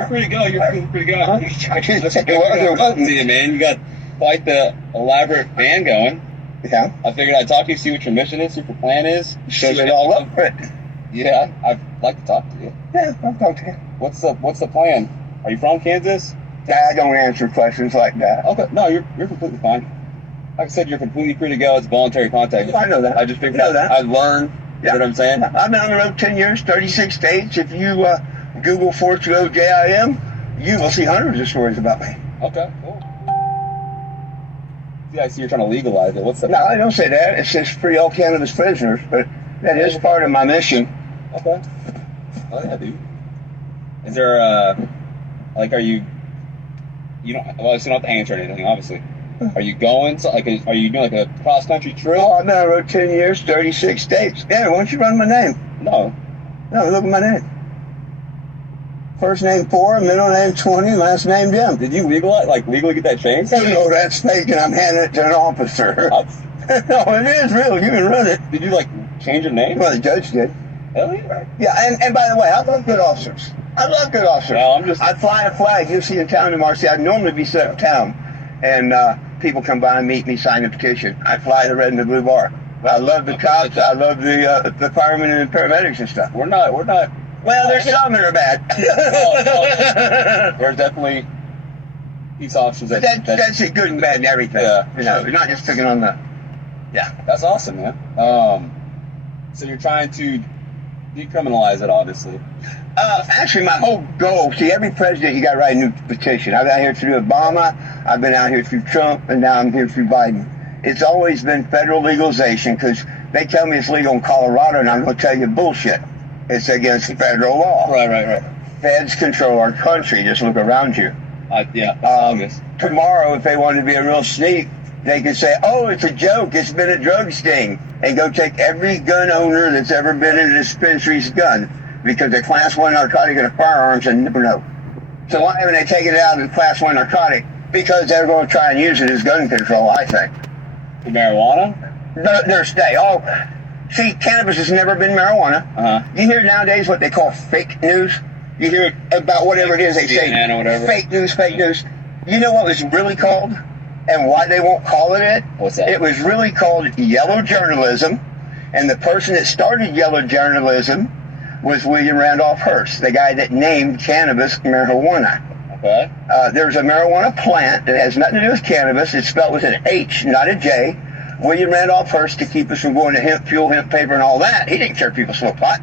You're free to go. You're free to go. I just said there wasn't. See you, man. You got quite the elaborate van going. Yeah. I figured I'd talk to you, see what your mission is, see what your plan is. Shows it all up for it. Yeah, I'd like to talk to you. Yeah, I'll talk to you. What's the plan? Are you from Kansas? I don't answer questions like that. Okay, no, you're completely fine. Like I said, you're completely free to go. It's voluntary contact. I know that. I just figured I'd learn. You know what I'm saying? I've been on the road 10 years, 36 states. If you Google 420JIM, you will see hundreds of stories about me. Okay, cool. Yeah, I see you're trying to legalize it. What's the... No, I don't say that. It says free all cannabis prisoners, but that is part of my mission. Okay. Oh, yeah, dude. Is there like, are you don't, well, you don't have to answer anything, obviously. Are you going, are you doing like a cross-country trip? Oh, I've been on the road 10 years, 36 states. Yeah, why don't you run my name? No, look at my name. First name 4, middle name 20, last name Jim. Did you legally get that changed? No, that's fake, and I'm handing it to an officer. No, it is real. You can run it. Did you change your name? Well, the judge did. Hell yeah. Yeah, and by the way, I love good officers. Well, I fly a flag. You'll see in town tomorrow. See, I'd normally be set uptown, and people come by and meet me, sign the petition. I fly the red and the blue bar. I love the cops. I love the firemen and the paramedics and stuff. We're not. Well, there's some that are bad. There's definitely peace officers. That's it, good and bad and everything. Yeah, you're not just picking on the. Yeah. That's awesome, man. So you're trying to decriminalize it, obviously. Actually, my whole goal, see, every president, you got to write a new petition. I've been out here through Obama, I've been out here through Trump, and now I'm here through Biden. It's always been federal legalization, because they tell me it's legal in Colorado, and I'm going to tell you bullshit. It's against federal law. Right. Feds control our country. Just look around you. Tomorrow, if they wanted to be a real sneak, they could say, oh, it's a joke, it's been a drug sting, and go take every gun owner that's ever been in a dispensary's gun, because they're Class 1 narcotic and firearms and never know. So why haven't they taken it out of the Class 1 narcotic? Because they're going to try and use it as gun control, I think. The marijuana? Their state. Oh, see, cannabis has never been marijuana. You hear nowadays what they call fake news? You hear about whatever it is they say. Fake news. You know what was really called? And why they won't call it it? What's that? It was really called yellow journalism, and the person that started yellow journalism was William Randolph Hearst, the guy that named cannabis marijuana. Okay. There's a marijuana plant that has nothing to do with cannabis. It's spelled with an H, not a J. William Randolph Hearst, to keep us from going to hemp fuel, hemp paper, and all that. He didn't care if people smoked pot,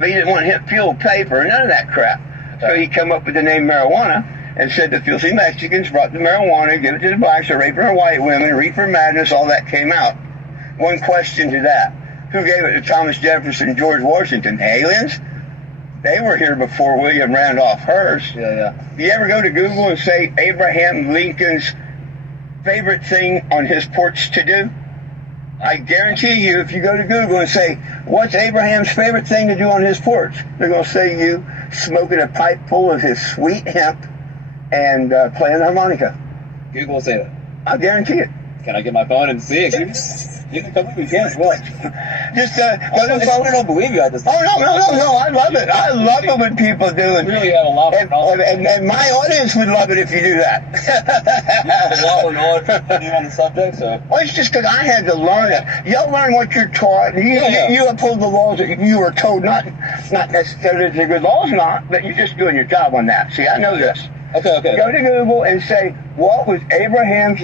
but he didn't want hemp fuel, paper, none of that crap. Okay. So he come up with the name marijuana, and said the filthy Mexicans brought the marijuana, give it to the blacks, they're raping our white women, reefer madness, all that came out. One question to that. Who gave it to Thomas Jefferson and George Washington? Aliens? They were here before William Randolph Hearst. Yeah. You ever go to Google and say Abraham Lincoln's favorite thing on his porch to do? I guarantee you, if you go to Google and say, what's Abraham's favorite thing to do on his porch? They're going to say you smoking a pipe full of his sweet hemp and playing the harmonica. Google will say that. I guarantee it. Can I get my phone and see it? You can come with me, can't you? I don't believe you at this time. Oh, no, I love it. I love it when people do it. You really have a lot of knowledge. And my audience would love it if you do that. You have a lot more knowledge than you on the subject, so. Well, it's just because I had to learn it. Y'all learn what you're taught. You uphold the laws that you were told, not necessarily that they're good laws, but you're just doing your job on that. See, I know this. Okay. Go to Google and say, what was Abraham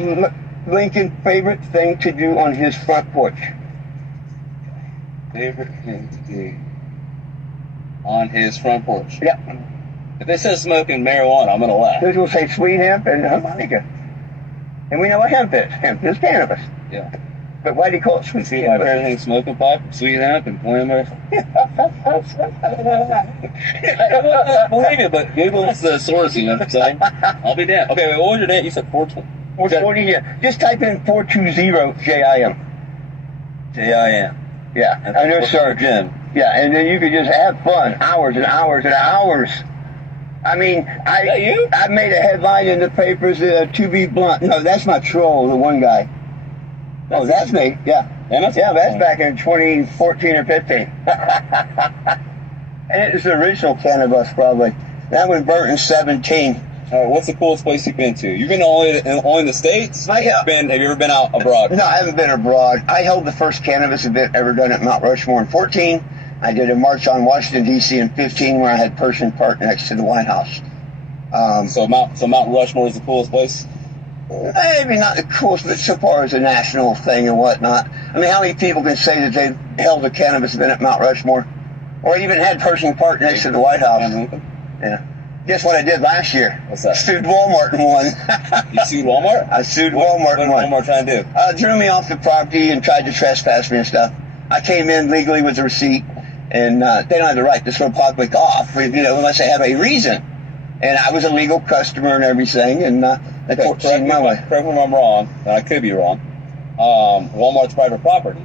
Lincoln's favorite thing to do on his front porch? Favorite thing to do on his front porch? Yeah. If they said smoking marijuana, I'm going to laugh. Those will say sweet hemp and harmonica. And we know what hemp is. Hemp is cannabis. Yeah. But why do you call it sweet See, hemp? my favorite thing, smoking pipe, sweet hemp, and playing my... I believe it, but Google's the source, you know what I'm saying? I'll be damned. Okay, wait, what was your name? You said 420. 420, yeah. Just type in 420JIM. JIM. Yeah. I know, sir. Jim. Yeah, and then you could just have fun, hours and hours and hours. I mean, I made a headline in the papers, to be blunt. No, that's my troll, the one guy. Oh, that's me. Yeah. That's back in 2014 or 15. And it was the original cannabis, probably. That one burnt in 17. What's the coolest place you've been to? You've been only in the States? Have you ever been out abroad? No, I haven't been abroad. I held the first cannabis event ever done at Mount Rushmore in 14. I did a march on Washington, D.C. in 15 where I had Pershing Park next to the White House. So Mount Rushmore is the coolest place? Maybe not the coolest, but so far as a national thing and whatnot. I mean, how many people can say that they've held a cannabis event at Mount Rushmore? Or even had Pershing Park next to the White House? Yeah. Guess what I did last year? What's that? Sued Walmart and won. You sued Walmart? I sued Walmart and won. What did Walmart try to do? Drew me off the property and tried to trespass me and stuff. I came in legally with a receipt, and they don't have the right to throw public off, unless they have a reason. And I was a legal customer and everything, and they forced my way. Correct me if I'm wrong, and I could be wrong. Walmart's private property.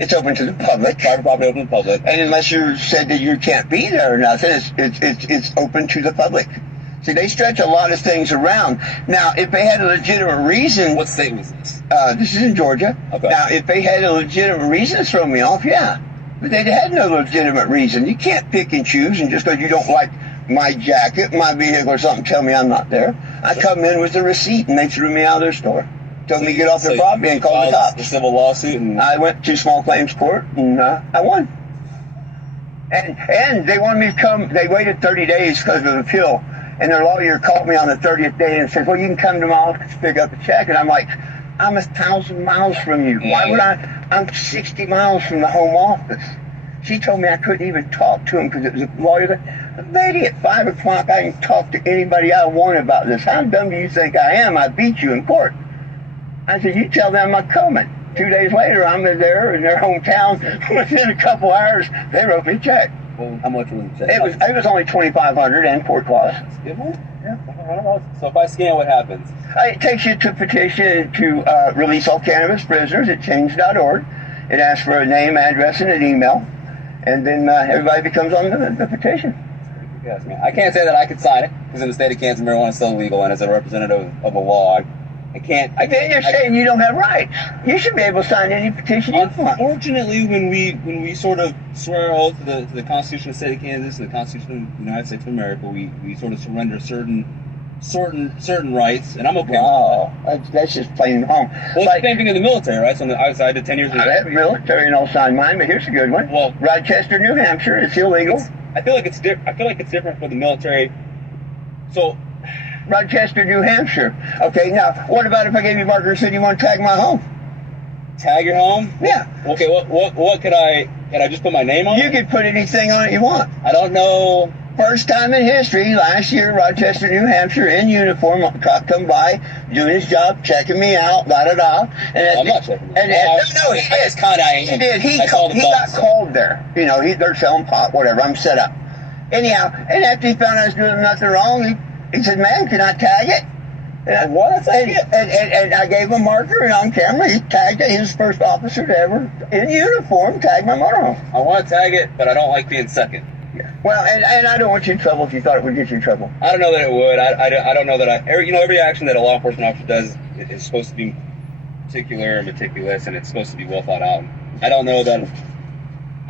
It's open to the public. Private property open to the public. And unless you said that you can't be there or nothing, it's open to the public. See, they stretch a lot of things around. Now, if they had a legitimate reason... What state was this? This is in Georgia. Okay. Now, if they had a legitimate reason to throw me off, yeah. But they had no legitimate reason. You can't pick and choose, and just because you don't like my jacket, my vehicle, or something, tell me I'm not there. I come in with a receipt, and they threw me out of their store. Told me to get off their property and call the cops. A civil lawsuit, and I went to small claims court, and I won. And they wanted me to come. They waited 30 days because of the appeal, and their lawyer called me on the 30th day and said, "Well, you can come to my office to pick up a check." And I'm like, "I'm 1,000 miles from you. Why would I? I'm 60 miles from the home office." She told me I couldn't even talk to him because it was a lawyer. Lady, at 5 o'clock, I can talk to anybody I want about this. How dumb do you think I am? I beat you in court. I said, "You tell them I'm coming." 2 days later, I'm there in their hometown. Within a couple hours, they wrote me a check. Well, how much was the check? It was only $2,500 and court costs. Good one? Yeah. So if I scan, what happens? It takes you to petition to release all cannabis prisoners at change.org. It asks for a name, address, and an email. And then everybody becomes on the petition. Yes, man. I can't say that I could sign it, because in the state of Kansas, marijuana is still illegal, and as a representative of a law, I can't. Then you're saying you don't have rights. You should be able to sign any petition you want. Unfortunately, when we sort of swear oath to the Constitution of the state of Kansas and the Constitution of the United States of America, we sort of surrender certain rights, and I'm okay. Wow, that's just plain wrong. Well, it's the same thing in the military, right? So I did 10 years. I have military and I'll sign mine, but here's a good one. Well, Rochester, New Hampshire, it's illegal. I feel like it's different for the military. So. Rochester, New Hampshire. Okay, now, what about if I gave you marker and said you want to tag my home? Tag your home? Yeah. Okay, what can I just put my name on it? You could put anything on it you want. I don't know. First time in history, last year, Rochester, New Hampshire, in uniform, a cop come by, doing his job, checking me out, da-da-da. I'm not checking you. No, he did. He did. He got called there. They're selling pot, whatever. I'm set up. Anyhow, and after he found I was doing nothing wrong, he said, "Man, can I tag it?" And I gave him a marker, and on camera, he tagged it. He was the first officer to ever, in uniform, tag my motorhome. I want to tag it, but I don't like being second. Yeah. Well, and I don't want you in trouble if you thought it would get you in trouble. I don't know that it would. I don't know that every action that a law enforcement officer does is supposed to be particular and meticulous, and it's supposed to be well thought out. I don't know that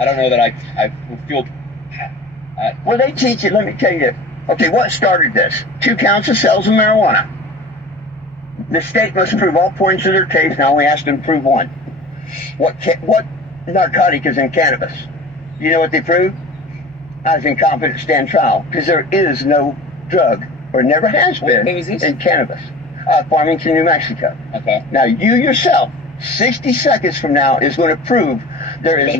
I feel. Well, they teach it. Let me tell you. Okay, what started this? 2 counts of sales of marijuana. The state must prove all points of their case. Now we asked them to prove one. What narcotic is in cannabis? You know what they proved? I was incompetent to stand trial because there is no drug, or never has been, in cannabis. Farmington, New Mexico. Okay. Now you yourself, 60 seconds from now, is going to prove there is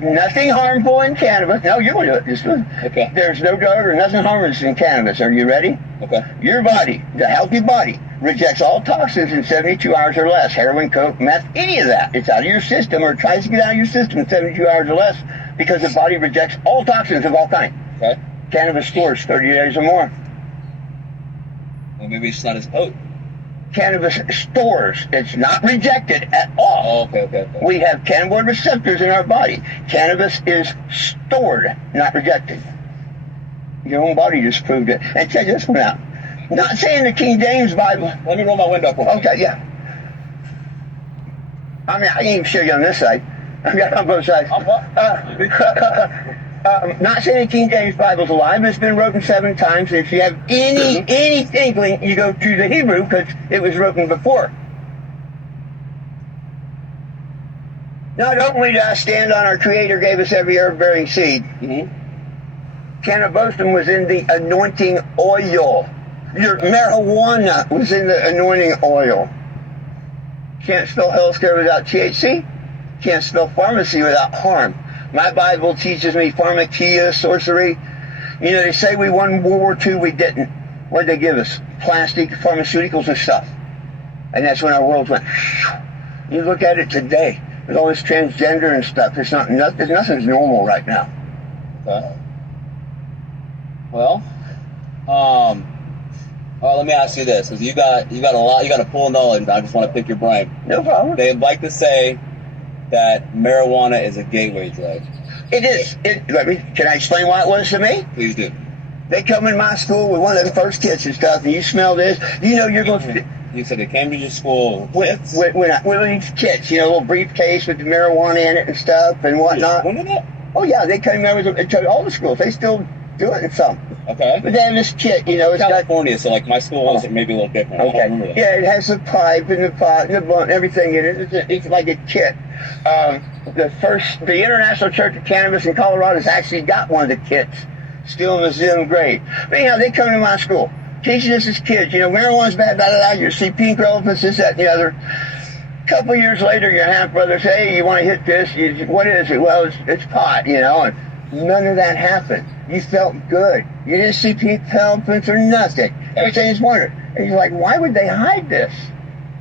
nothing harmful in cannabis. No, you're going to do it. Just do it. Okay. There's no drug or nothing harmless in cannabis. Are you ready? Okay. Your body, the healthy body, rejects all toxins in 72 hours or less. Heroin, coke, meth, any of that. It's out of your system, or tries to get out of your system in 72 hours or less, because the body rejects all toxins of all kinds. Okay. Cannabis stores 30 days or more. Well, maybe it's not as potent. Cannabis stores. It's not rejected at all. Oh, okay. We have cannabinoid receptors in our body. Cannabis is stored, not rejected. Your own body just proved it. And check this one out. Not saying the King James Bible. Let me roll my window up. Okay, yeah. I mean, I can even show you on this side. I've got it on both sides. Not saying the King James Bible's a lie, but it's been written 7 times. And if you have any inkling, you go to the Hebrew because it was written before. Not only do I stand on our Creator gave us every herb-bearing seed, cannabosum was in the anointing oil. Your marijuana was in the anointing oil. Can't spell healthcare without THC. Can't spell pharmacy without harm. My Bible teaches me pharmakia, sorcery. You know, they say we won World War II, we didn't. What did they give us? Plastic, pharmaceuticals and stuff. And that's when our world went. You look at it today, with all this transgender and stuff, nothing's normal right now. Okay. Well, let me ask you this, because you got a full knowledge, and I just want to pick your brain. No problem. They'd like to say that marijuana is a gateway drug. It is. Can I explain why it was to me? Please do. They come in my school with one of the first kits and stuff, and you smell this, you know you're going to... You said they came to your school with kits? With these kits, you know, a little briefcase with the marijuana in it and stuff and whatnot. When did that? Oh, yeah, they came there with all the schools. They still do it in some. Okay. But they have this kit, you know. It's California, so like my school was maybe a little different. Okay. I don't remember that. Yeah, it has the pipe and the pot and the blunt and everything in it. It's like a kit. The International Church of Cannabis in Colorado has actually got one of the kits, still in the Zen grade. But anyhow, they come to my school, teaching us as kids, you know, marijuana's bad, blah, blah, blah, you see pink elephants, this, that, and the other. A couple years later, your half-brother says, hey, you want to hit this? What is it? Well, it's pot, you know, and none of that happened. You felt good. You didn't see pink elephants or nothing. Everything is wonderful. And you're like, why would they hide this?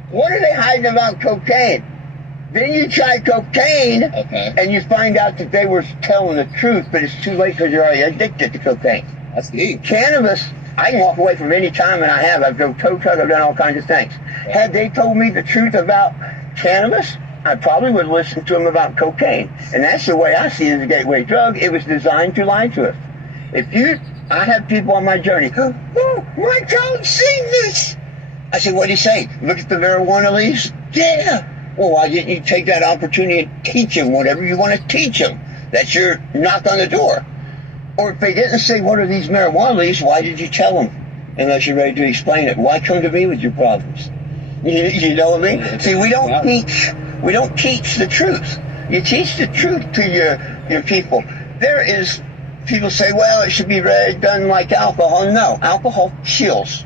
What are they hiding about cocaine? Then you try cocaine, and you find out that they were telling the truth, but it's too late because you're already addicted to cocaine. That's deep. Cannabis, I can walk away from any time, and I have. I've go tow truck, I've done all kinds of things. Had they told me the truth about cannabis, I probably would listen to them about cocaine. And that's the way I see it as a gateway drug. It was designed to lie to us. I have people on my journey, oh, my child's seen this. I said, what do you say? Look at the marijuana leaves? Yeah. Well, why didn't you take that opportunity and teach them whatever you want to teach them? That's your knock on the door. Or if they didn't say, what are these marijuana leaves, why did you tell them? Unless you're ready to explain it. Why come to me with your problems? You know what I mean? See, we don't teach the truth. You teach the truth to your people. People say, well, it should be done like alcohol. No, alcohol kills.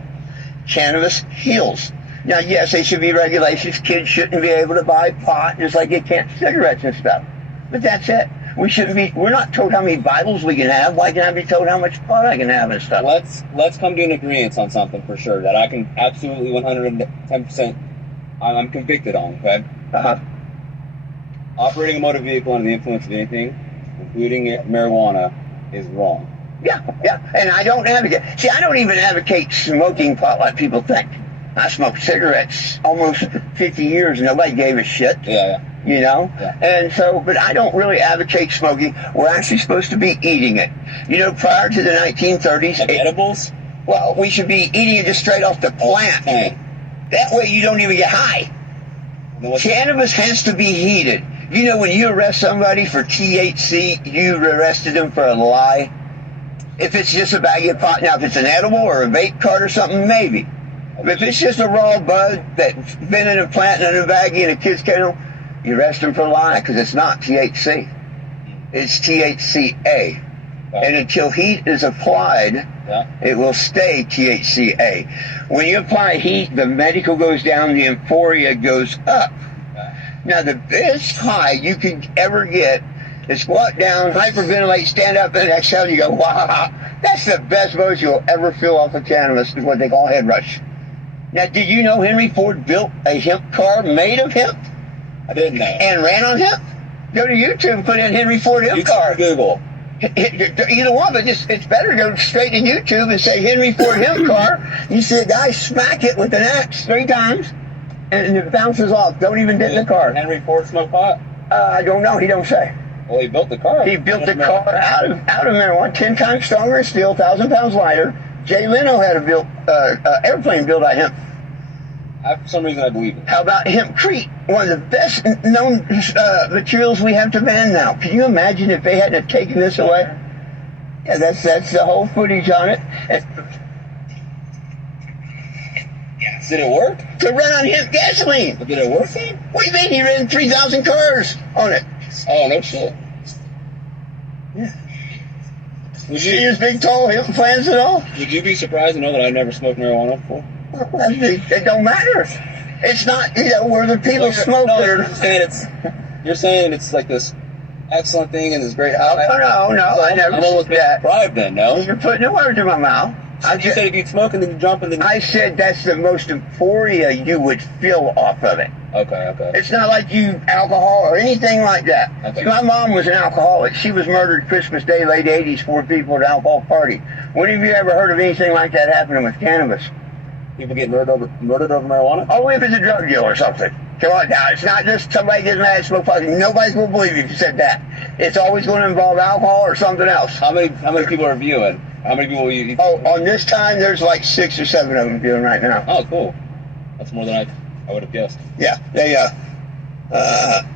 Cannabis heals. Now, yes, there should be regulations. Kids shouldn't be able to buy pot, just like they can't cigarettes and stuff. But that's it. We're not told how many Bibles we can have. Why can I be told how much pot I can have and stuff? Let's come to an agreement on something for sure that I can absolutely 110%, I'm convicted on, okay? Operating a motor vehicle under the influence of anything, including marijuana, is wrong. Yeah, and I don't advocate. See, I don't even advocate smoking pot like people think. I smoked cigarettes almost 50 years. Nobody gave a shit. Yeah. You know? Yeah. And so, but I don't really advocate smoking. We're actually supposed to be eating it. You know, prior to the 1930s... Like edibles? Well, we should be eating it just straight off the plant. That way you don't even get high. Cannabis has to be heated. You know, when you arrest somebody for THC, you arrested them for a lie. If it's just a bag of pot, now if it's an edible or a vape cart or something, maybe. But if it's just a raw bud that's been in a plant and in a baggie in a kid's kennel, you arrest them for lying because it's not THC. It's THCA. And until heat is applied, it will stay THCA. When you apply heat, the medical goes down, the euphoria goes up. Now, the best high you can ever get is squat down, hyperventilate, stand up, and exhale, and you go, wow. That's the best most you'll ever feel off of cannabis, is what they call head rush. Now, did you know Henry Ford built a hemp car made of hemp? I didn't know. And ran on hemp? Go to YouTube and put in Henry Ford hemp car. Google. Either one, but it's better to go straight to YouTube and say Henry Ford hemp car. You see a guy smack it with an axe 3 times, and it bounces off. Don't even dent the car. Henry Ford smoke pot? I don't know. He don't say. Well, he built the car. He built the car out of marijuana, 10 times stronger in steel, 1,000 pounds lighter. Jay Leno had a airplane built out of hemp. For some reason, I believe it. How about hempcrete? One of the best known materials we have to ban now. Can you imagine if they hadn't taken this away? Yeah, that's the whole footage on it. Did it work? To run on hemp gasoline. Did it work then? What do you mean? He ran 3,000 cars on it. Oh, no shit. Yeah. Would See you, his big tall hemp plants and all? would you be surprised to know that I never smoked marijuana before? It don't matter. It's not, where the people smoke No, it. you're saying it's like this excellent thing and this great high. No, I never almost said that. deprived then, no? You're putting the words in my mouth. You said if you'd smoke and then you jump and then... I said that's the most euphoria you would feel off of it. Okay. It's not like you alcohol or anything like that. Okay. See, my mom was an alcoholic. She was murdered Christmas Day, late 80s, 4 people at an alcohol party. When have you ever heard of anything like that happening with cannabis? People get murdered over marijuana? Oh, if it's a drug deal or something. Come on now, it's not just somebody gets mad and smoke pot. Nobody's going to believe you if you said that. It's always going to involve alcohol or something else. How many people are viewing? How many people will you... Oh, on this time, there's like 6 or 7 of them viewing right now. Oh, cool. That's more than I would have guessed. Yeah, they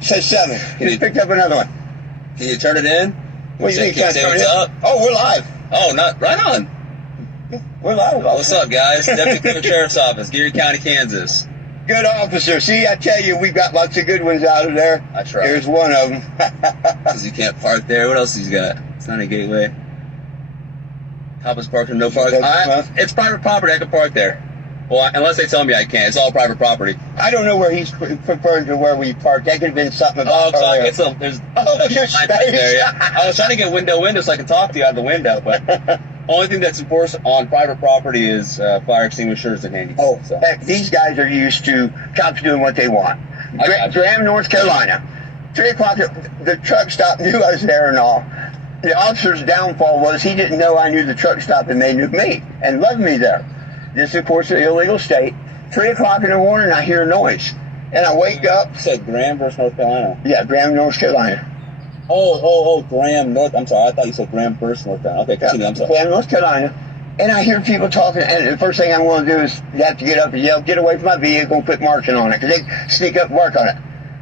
says 7. Just picked up another one. Can you turn it in? What do you think? Can you say what's up? Oh, we're live. Oh, right on. We're live. What's up, guys? Deputy Clerk Sheriff's Office, Geary County, Kansas. Good officer. See, I tell you, we've got lots of good ones out of there. I try. Here's one of them. Because you can't park there. What else he's got? It's not a gateway. Compass parking, no parking. It's private property. I can park there. Well, unless they tell me I can't. It's all private property. I don't know where he's preferring to where we parked. That could have been something about there's there's space there, yeah. I was trying to get window so I can talk to you out the window, but only thing that's enforced on private property is fire extinguishers and handy. Oh, so. Heck, these guys are used to cops doing what they want. Graham, North Carolina. 3 o'clock, the truck stop knew I was there and all. The officer's downfall was he didn't know I knew the truck stop and they knew me and loved me there. This, of course, is an illegal state. 3 o'clock in the morning, I hear a noise. And I wake up. You said Graham versus North Carolina? Yeah, Graham, North Carolina. Oh, Graham, North. I'm sorry, I thought you said Graham versus North Carolina. Okay, continue, I'm sorry. Graham, North Carolina. And I hear people talking, and the first thing I'm going to do is you have to get up and yell, get away from my vehicle and quit marching on it, because they sneak up and work on it.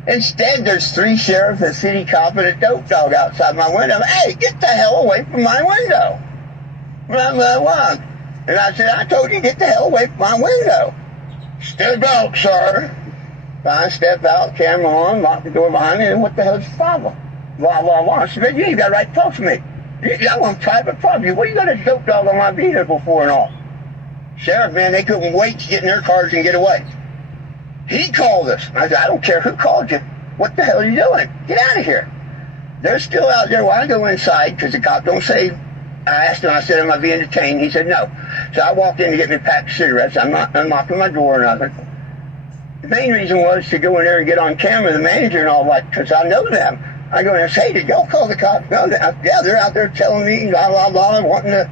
Instead, there's 3 sheriffs, a city cop, and a dope dog outside my window. Hey, get the hell away from my window. Blah, blah, blah. And I said, I told you, get the hell away from my window. Still don't, sir. I step out, camera on, lock the door behind me, and what the hell's the problem? Blah, blah, blah. I said, you ain't got a right to talk to me. I want private property. What are you got a dope dog on my vehicle for and all? Sheriff, man, they couldn't wait to get in their cars and get away. He called us. I said, I don't care who called you. What the hell are you doing? Get out of here. They're still out there. Well, I go inside because the cop don't say. I asked him, I said, am I being detained? He said, no. So I walked in to get me a pack of cigarettes. I'm not unlocking my door or nothing. The main reason was to go in there and get on camera, the manager and all that, because I know them. I go in there and say, hey, did y'all call the cops? No, yeah, they're out there telling me, blah, blah, blah, wanting to.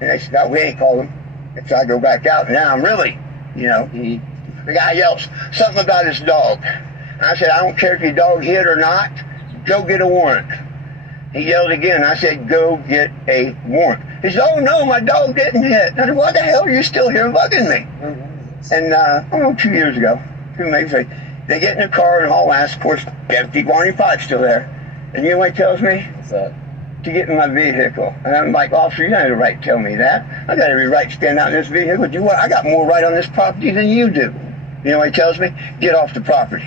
And they said, no, we ain't called them. And so I go back out, and now I'm really, The guy yells something about his dog. I said, I don't care if your dog hit or not, go get a warrant. He yelled again. I said, go get a warrant. He said, oh no, my dog didn't hit. I said, why the hell are you still here bugging me? And 2 years ago, maybe they get in the car and haul ass. Of course, Deputy Barney Pike's still there. And you know what he tells me? What's that? To get in my vehicle. And I'm like, officer, you don't have the right to tell me that. I got every right to stand out in this vehicle. Do what? I got more right on this property than you do. You know what he tells me? Get off the property.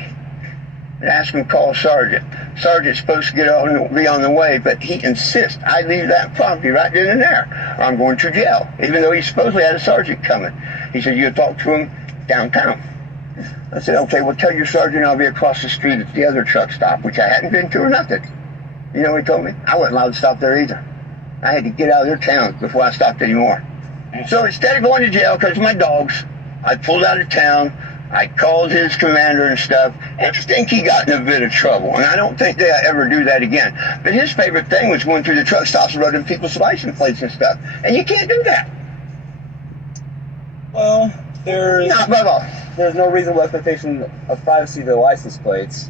And ask him to call a sergeant. Sergeant's supposed to be on the way, but he insists I leave that property right then and there, or I'm going to jail, even though he supposedly had a sergeant coming. He said, you'll talk to him downtown. I said, okay, well, tell your sergeant I'll be across the street at the other truck stop, which I hadn't been to or nothing. You know what he told me? I wasn't allowed to stop there either. I had to get out of their town before I stopped anymore. So instead of going to jail because of my dogs, I pulled out of town. I called his commander and stuff, and I think he got in a bit of trouble, and I don't think they'll ever do that again. But his favorite thing was going through the truck stops and running people's license plates and stuff, and you can't do that. Well, there's no reasonable expectation of privacy to the license plates.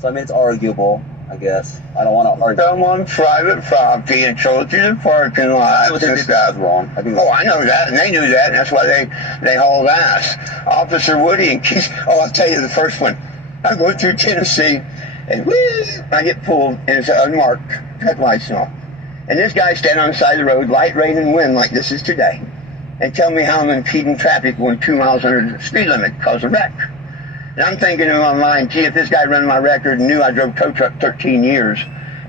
So I mean, it's arguable, I guess. I don't want to argue. Come on private property and throw it through the parking lot. This guy's wrong. I know that, and they knew that, and that's why they hauled ass. Officer Woody and Keith. Oh, I'll tell you the first one. I'm going through Tennessee, and I get pulled, and it's unmarked headlights and all. And this guy standing on the side of the road, light, rain, and wind like this is today, and tell me how I'm impeding traffic going 2 miles under the speed limit because of wreck. And I'm thinking in my mind, gee, if this guy ran my record and knew I drove tow truck 13 years,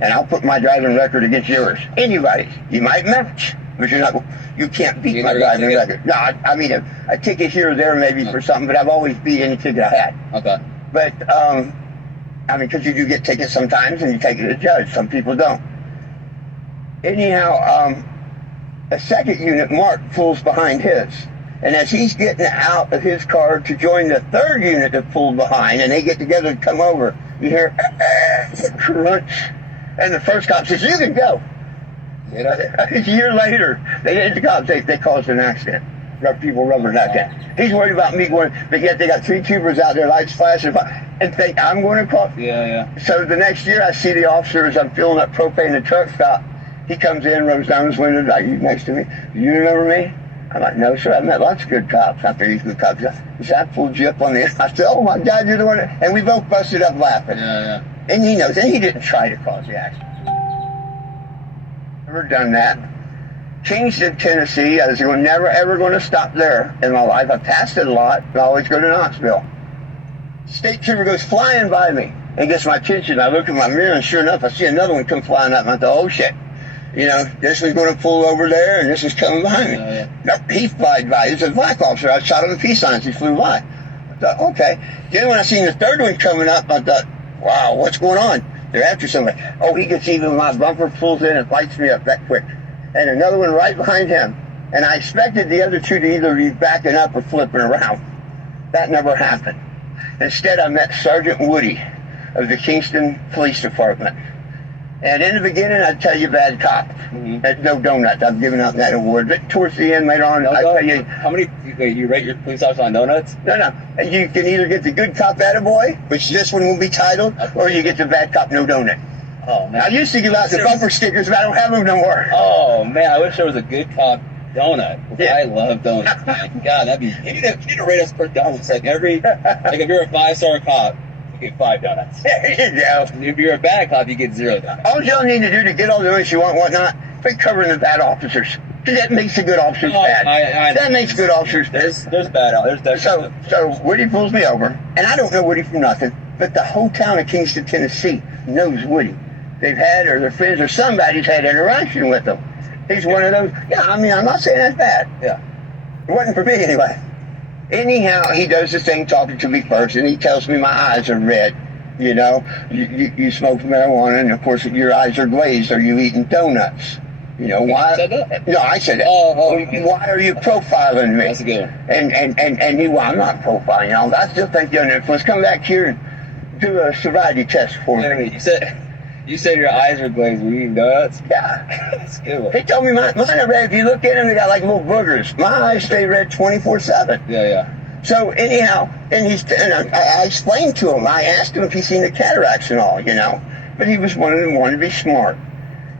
and I'll put my driving record against yours. Anybody, you might match, but you can't beat my driving record. No, I mean a ticket here or there maybe for something, but I've always beat any ticket I had. Okay. But I mean, because you do get tickets sometimes, and you take it to the judge. Some people don't. Anyhow, a second unit, Mark, pulls behind his. And as he's getting out of his car to join the third unit that pulled behind, and they get together to come over, you hear crunch. And the first cop says, you can go. A year later, the cops, they caused an accident. People rubbernecking. He's worried about me going, but yet they got 3 tubers out there, lights flashing, and think I'm going to call. Yeah. So the next year, I see the officer as I'm filling up propane in the truck stop. He comes in, rolls down his window, like, you next to me. Do you remember me? I'm like, no, sir. I've met lots of good cops. I figured he's good cops. He said, I pulled you up on the. I said, oh my God, you're the one. And we both busted up laughing. Yeah. And he knows, and he didn't try to cause the accident. Never done that. Kingston, Tennessee, I was never ever going to stop there in my life. I passed it a lot. I always go to Knoxville. State trooper goes flying by me and gets my attention. I look in my mirror, and sure enough, I see another one come flying up. And I thought, oh shit. You know, this was going to pull over there, and this is coming behind me. Yeah. Nope, he flied by. He was a black officer. I shot him the peace signs. He flew by. I thought, okay. Then when I seen the third one coming up, I thought, wow, what's going on? They're after somebody. Oh, he gets even. My bumper pulls in and lights me up that quick. And another one right behind him. And I expected the other two to either be backing up or flipping around. That never happened. Instead, I met Sergeant Woody of the Kingston Police Department. And in the beginning, I'd tell you bad cop. Mm-hmm. No donuts. I've given out that award. But towards the end, later on, I tell you. How many, you rate your police officers on donuts? No. You can either get the good cop attaboy, which this one will be titled, or you get the bad cop no donut. Oh, man. I used to give out the bumper stickers, but I don't have them no more. Oh, man. I wish there was a good cop donut. Yeah. I love donuts, man. God, that'd be. You need to rate us per donuts. Like if you're a 5-star cop, you get 5 donuts. There you go. If you're a bad cop, you get 0 donuts. All y'all need to do to get all the donuts you want, whatnot, quit covering the bad officers. Because that makes the good officers bad. That makes good officers bad. There's bad. There's definitely. So Woody pulls me over, and I don't know Woody from nothing, but the whole town of Kingston, Tennessee knows Woody. They've had, or their friends, or somebody's had interaction with them. He's one of those. Yeah, I mean, I'm not saying that's bad. Yeah. It wasn't for me anyway. Anyhow, he does the thing talking to me first, and he tells me my eyes are red. You know, you smoke marijuana, and of course your eyes are glazed. Are you eating donuts? You know, why? You said that? No, I said that. Why are you profiling me? That's a good one. And he, well, I'm not profiling. You know, I still think you're under influence. Come back here and do a sobriety test for me. You said your eyes are glazed. Were you eating donuts? Yeah. That's a good one. He told me mine are red. If you look at them, they got like little boogers. My eyes stay red 24/7. Yeah. So anyhow, and I explained to him. I asked him if he's seen the cataracts and all, you know. But he was one of them wanted to be smart.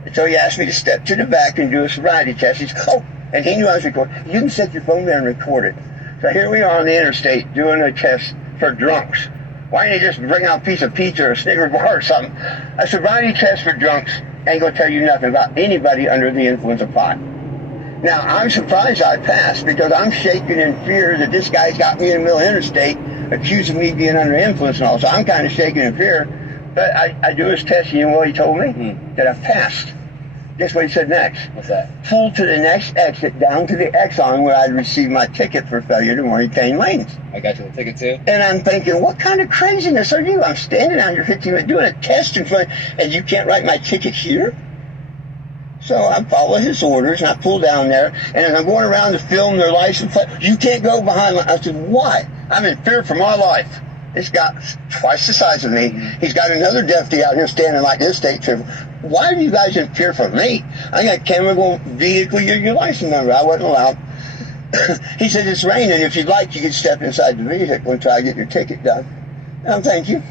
And so he asked me to step to the back and do a sobriety test. He said, oh, and he knew I was recording. You can set your phone there and record it. So here we are on the interstate doing a test for drunks. Why didn't you just bring out a piece of pizza or a Snickers bar or something? A sobriety test for drunks ain't going to tell you nothing about anybody under the influence of pot. Now, I'm surprised I passed because I'm shaking in fear that this guy's got me in the middle of the interstate accusing me of being under influence and all. So I'm kind of shaking in fear. But I do his test, and you know what he told me? That I passed. Guess what he said next? What's that? Pull to the next exit down to the Exxon where I'd received my ticket for failure to maintain lanes. I got you the ticket too. And I'm thinking, what kind of craziness are you? I'm standing out here 15 minutes doing a test in front, and you can't write my ticket here? So I follow his orders, and I pull down there, and as I'm going around to film their license plate, you can't go behind my. I said, why? I'm in fear for my life. This guy's twice the size of me. He's got another deputy out here standing like this state trooper. Why are you guys in fear for me? I got camera going, vehicle, your license number. I wasn't allowed. He said, it's raining. If you'd like, you could step inside the vehicle and try to get your ticket done. Thank you.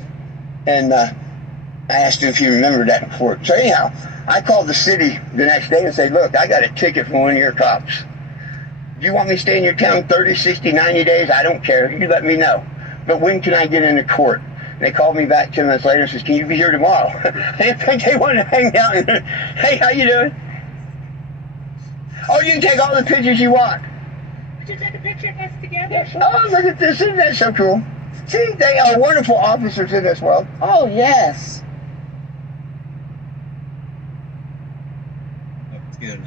And I asked him if he remembered that report. So anyhow, I called the city the next day and said, look, I got a ticket from one of your cops. Do you want me to stay in your town 30, 60, 90 days? I don't care. You let me know. But when can I get into court? And they called me back 10 minutes later and says, can you be here tomorrow? They wanted to hang out and, hey, how you doing? Oh, you can take all the pictures you want. Would you take a picture of us together? Oh, look at this. Isn't that so cool? See, they are wonderful officers in this world. Oh, yes. It's good.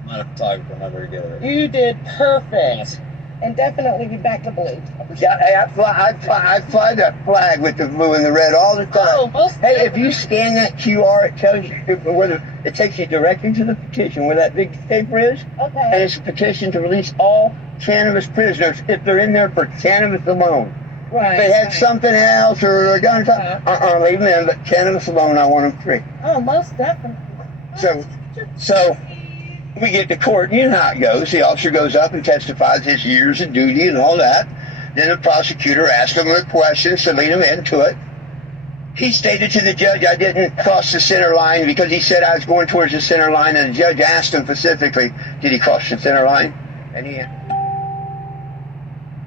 I'm not a photographer. I'm not very good at it. You did perfect. And definitely be back to blue. Yeah, hey, I fly that flag with the blue and the red all the time. Oh, most Hey, if you scan that QR, it tells you whether it takes you directly to the petition where that big paper is, and Okay. it's a petition to release all cannabis prisoners if they're in there for cannabis alone. Right. If they had right. something else or a gun, leave them in. But cannabis alone, I want them free. Oh, most definitely. So we get to court, and you know how it goes. The officer goes up and testifies his years of duty and all that. Then the prosecutor asks him a question to lead him into it. He stated to the judge, I didn't cross the center line because he said I was going towards the center line, and the judge asked him specifically, did he cross the center line? And he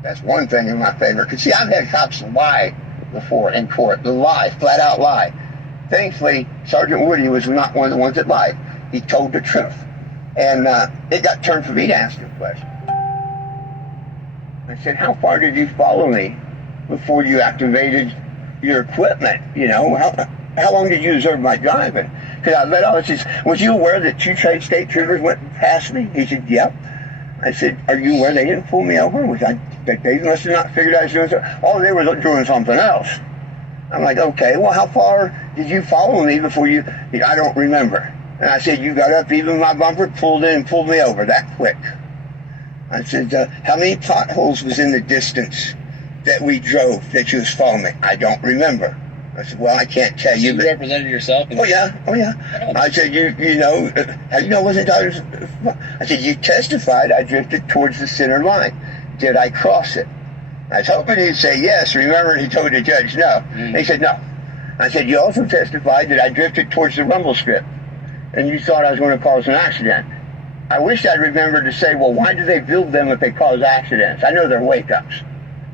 that's one thing in my favor. Because, see, I've had cops lie before in court. Lie, flat out lie. Thankfully, Sergeant Woody was not one of the ones that lied. He told the truth. And it got turned for me to ask him a question. I said, how far did you follow me before you activated your equipment? You know, how long did you observe my driving? Because I let off, was you aware that two state troopers went past me? He said, yep. I said, are you aware they didn't pull me over? They must have not figured I was doing something. Oh, they were doing something else. I'm like, okay, well, how far did you follow me before you, I don't remember. And I said, you got up even my bumper, pulled in and pulled me over that quick. I said, how many potholes was in the distance that we drove that you was following me? I don't remember. I said, well, I can't tell you. You But, represented yourself? oh, yeah. I said, you know, how do you know I wasn't talking? I said, you testified I drifted towards the center line. Did I cross it? I was hoping he'd say yes. Remember, he told the judge no. And he said no. I said, you also testified that I drifted towards the rumble strip, and you thought I was going to cause an accident. I wish I'd remembered to say, well, why do they build them if they cause accidents? I know they're wake-ups.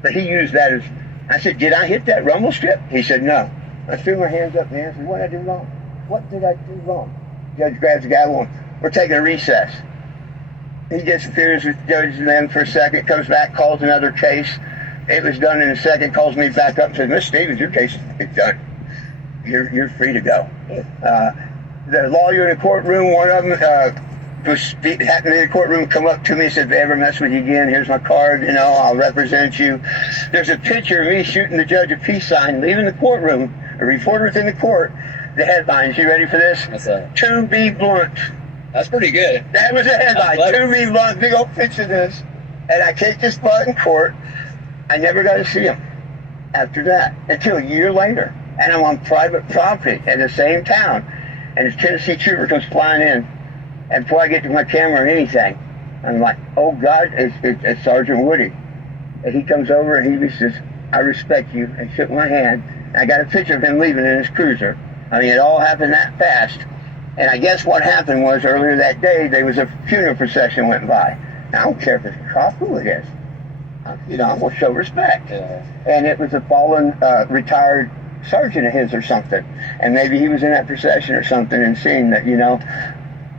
But he used that as, I said, did I hit that rumble strip? He said, no. I threw my hands up in the air and said, what did I do wrong? What did I do wrong? Judge grabs the gavel and we're taking a recess. He disappears with Judge then for a second, comes back, calls another case. It was done in a second, calls me back up and says, Miss Stevens, your case is done. You're free to go. The lawyer in the courtroom, one of them, happened in the courtroom, come up to me and said, if they ever mess with you again, here's my card, you know, I'll represent you. There's a picture of me shooting the judge a peace sign, leaving the courtroom, a reporter's in the court. The headlines, you ready for this? What's that? To be blunt. That's pretty good. That was the headline. To be blunt, big old picture of this. And I kicked this butt in court. I never got to see him after that until a year later. And I'm on private property in the same town. And this Tennessee trooper comes flying in. And before I get to my camera or anything, I'm like, oh God, it's Sergeant Woody. And he comes over and he says, I respect you, and shook my hand. And I got a picture of him leaving in his cruiser. I mean, it all happened that fast. And I guess what happened was earlier that day, there was a funeral procession went by. Now, I don't care if it's a cop, who it is. You know, I'm going to show respect. Yeah. And it was a fallen, retired sergeant of his or something. And maybe he was in that procession or something and seeing that, you know,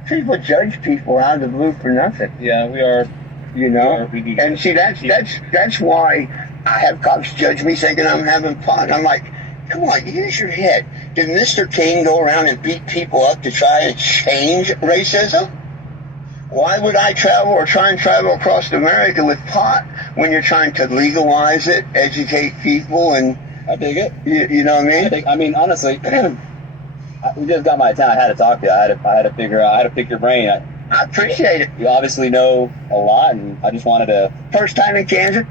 people judge people out of the blue for nothing. Yeah, we are. You know? We do. And see, that's why I have cops judge me thinking I'm having fun. I'm like, come on, use your head. Did Mr. King go around and beat people up to try and change racism? Why would I travel or try and travel across America with pot when you're trying to legalize it, educate people, and I dig it. you know what I mean? Honestly, we just got my time. I had to talk to you. I had to figure out. I had to pick your brain. I appreciate it. You obviously know a lot, and I just wanted to. First time in Kansas?